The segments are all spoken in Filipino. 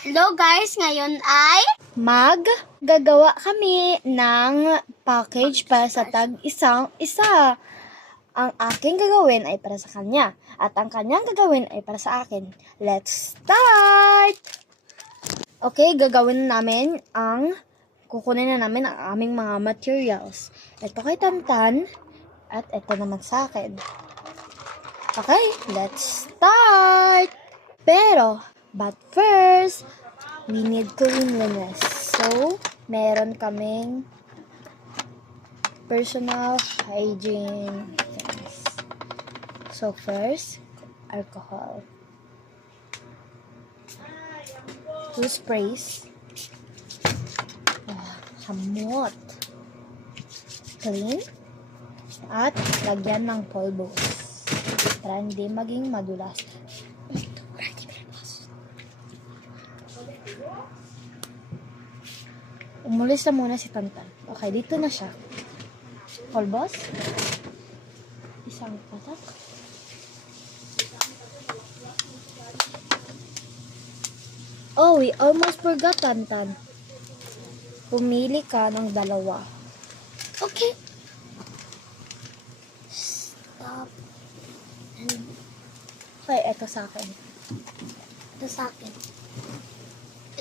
Hello guys, ngayon ay Gagawa kami ng package para sa tag-isang isa. Ang aking gagawin ay para sa kanya at ang kanyang gagawin ay para sa akin. Let's start! Okay, kukunin na namin ang aming mga materials. Ito kay Tantan at ito naman sa akin. Okay, let's start! But first, we need cleanliness. So, meron kaming personal hygiene things. So, first, alcohol. 2 sprays. Hamot. Clean. At lagyan ng polvo. Para hindi maging madulas. Umulis na muna si Tantan. Okay, dito na siya. Polvos. Isang patak. Oh, we almost forgot, Tantan. Pumili ka ng dalawa. okay. Stop. Okay, eto sa akin. Ito sa akin.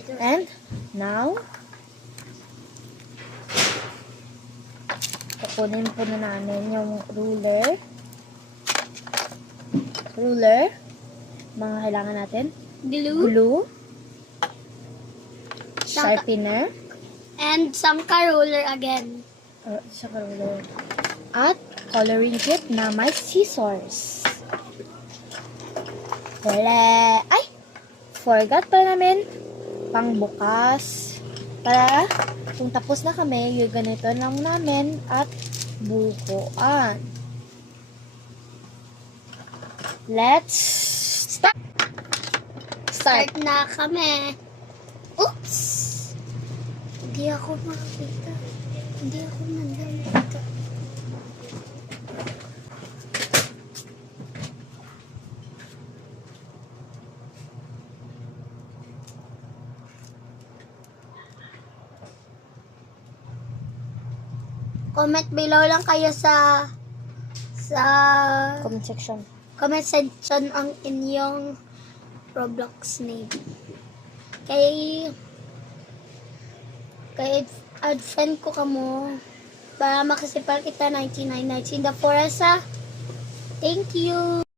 Ito. And, now, kukunin po na namin yung ruler. Mga kailangan natin. Glue. Sharpener. And some roller again. Ruler. At coloring kit na may scissors. Ay! Forgot pa namin pangbukas. Para kung tapos na kami, yung ganito lang namin at bukuan. Let's start! Start na kami. Oops! Hindi ako makakita. Hindi ako nandamita. Comment below lang kayo sa Comment section. comment section ang inyong Roblox name. Kay add friend ko kamo para makasipal kita 99 nights in the forest. Thank you.